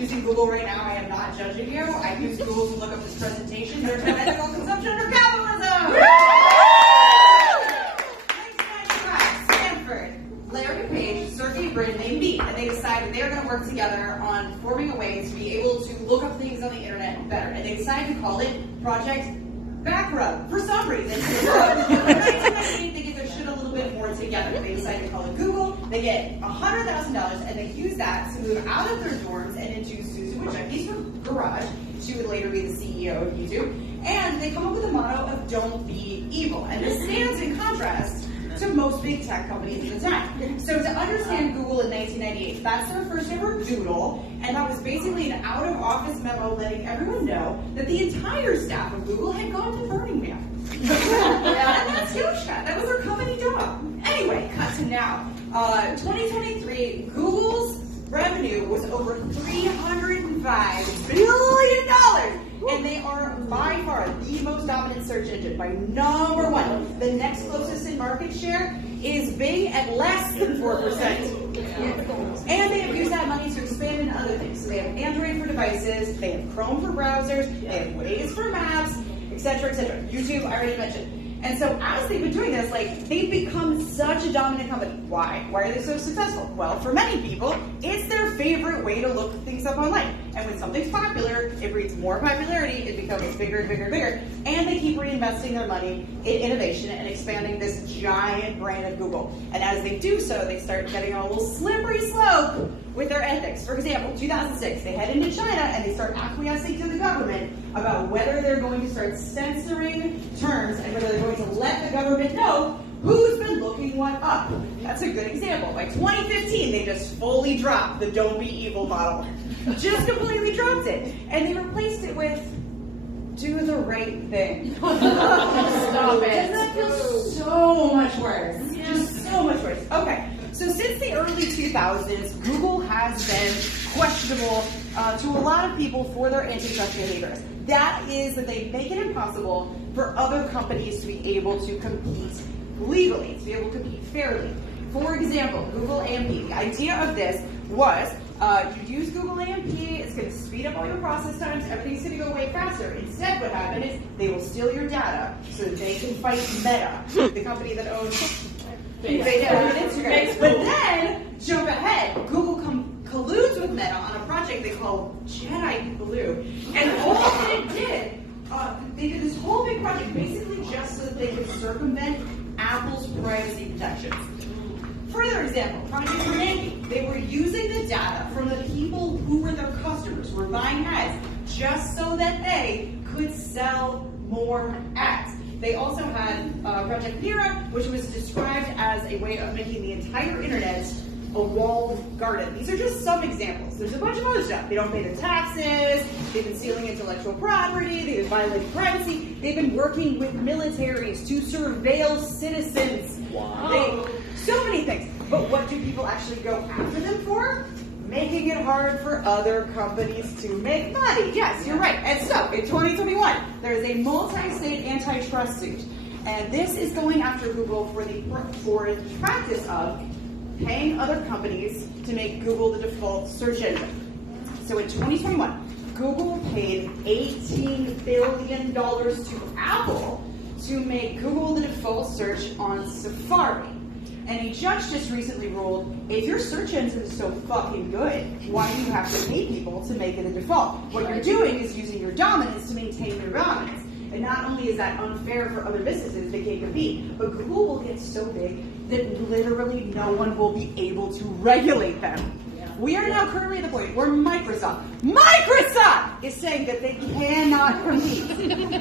using Google right now. I am not judging you. I use Google to look up this presentation. There's no ethical consumption or capitalism. 1995, Stanford. Larry Page, Sergey Brin, they meet and they decide that they are going to work together on forming a way to be able to look up things on the internet better. And they decide to call it Project Backrub for some reason. In 1998, they get their shit a little bit more together. They decide to call it Google. They get $100,000 and they use that to move out of their dorms and into Susan Wojcicki's garage. She would later be the CEO of YouTube. And they come up with a motto of "Don't be evil." And this stands in contrast to most big tech companies at the time. So to understand Google in 1998, that's their first ever doodle, and that was basically an out-of-office memo letting everyone know that the entire staff of Google had gone to Burning Man. And that's huge. That was their company job. Anyway, cut to now. 2023, Google's revenue was over $305 billion. And they are by far the most dominant search engine by number one. The next closest in market share is Bing at less than 4%. And they have used that money to expand into other things. So they have Android for devices, they have Chrome for browsers, they have Waze for maps, etc., etc. YouTube, I already mentioned. And so as they've been doing this, they've become such a dominant company. Why? Why are they so successful? Well, for many people, it's their favorite way to look things up online. And when something's popular, it breeds more popularity, it becomes bigger and bigger and bigger. And they keep reinvesting their money in innovation and expanding this giant brain of Google. And as they do so, they start getting on a little slippery slope with their ethics. For example, 2006, they head into China and they start acquiescing to the government about whether they're going to start censoring terms and whether they're going to let the government know who's been looking what up. That's a good example. By 2015, they just fully dropped the "Don't be evil" model. Just completely dropped it. And they replaced it with "Do the right thing." Stop it. Doesn't that feel so much worse? Just so much worse. Okay. So since the early 2000s, Google has been questionable to a lot of people for their antitrust behaviors. That is that they make it impossible for other companies to be able to compete legally, to be able to compete fairly. For example, Google AMP. The idea of this was you use Google AMP, it's going to speed up all your process times, everything's going to go way faster. Instead, what happened is they will steal your data so that they can fight Meta, the company that owns Facebook and Instagram. But then, jump ahead, Google colludes with Meta on a project they call Jedi Blue. And all that it did, they did this whole big project basically just so that they could circumvent Apple's privacy protections. Further example, Project Timaree. They were using the data from the people who were their customers, who were buying ads, just so that they could sell more ads. They also had Project Mira, which was described as a way of making the entire internet a walled garden. These are just some examples. There's a bunch of other stuff. They don't pay their taxes, they've been stealing intellectual property, they've violated privacy, they've been working with militaries to surveil citizens. Wow. So many things. But what do people actually go after them for? Making it hard for other companies to make money. Yes, you're right. And so, in 2021, there is a multi-state antitrust suit. And this is going after Google for the practice of paying other companies to make Google the default search engine. So in 2021, Google paid $18 billion to Apple to make Google the default search on Safari. And a judge just recently ruled, if your search engine is so fucking good, why do you have to pay people to make it a default? What you're doing is using your dominance to maintain your dominance. And not only is that unfair for other businesses, they can't compete, but Google will get so big that literally no one will be able to regulate them. We are now currently at the point where Microsoft is saying that they cannot compete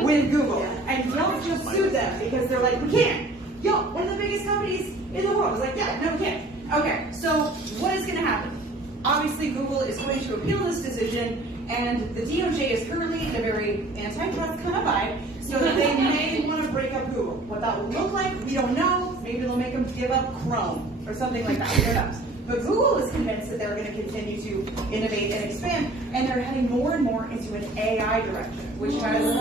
with Google. And Yelp just sued them because they're like, we can't. Yelp, one of the biggest companies in the world, is like, yeah, no, we can't. Okay, so what is going to happen? Obviously, Google is going to appeal this decision, and the DOJ is currently in a very antitrust kind of vibe, so that they may want to break up Google. What that will look like, we don't know. Maybe they'll make them give up Chrome or something like that. Who knows? But Google is convinced that they're going to continue to innovate and expand, and they're heading more and more into an AI direction, which has... You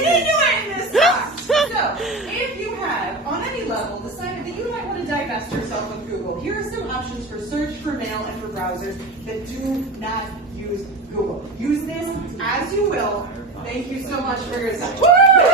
didn't do it in this talk! So, if you have, on any level, decided that you might want to divest yourself of Google, here are some options options for search, for mail, and for browsers that do not use Google. Use this as you will. Thank you so much for your time.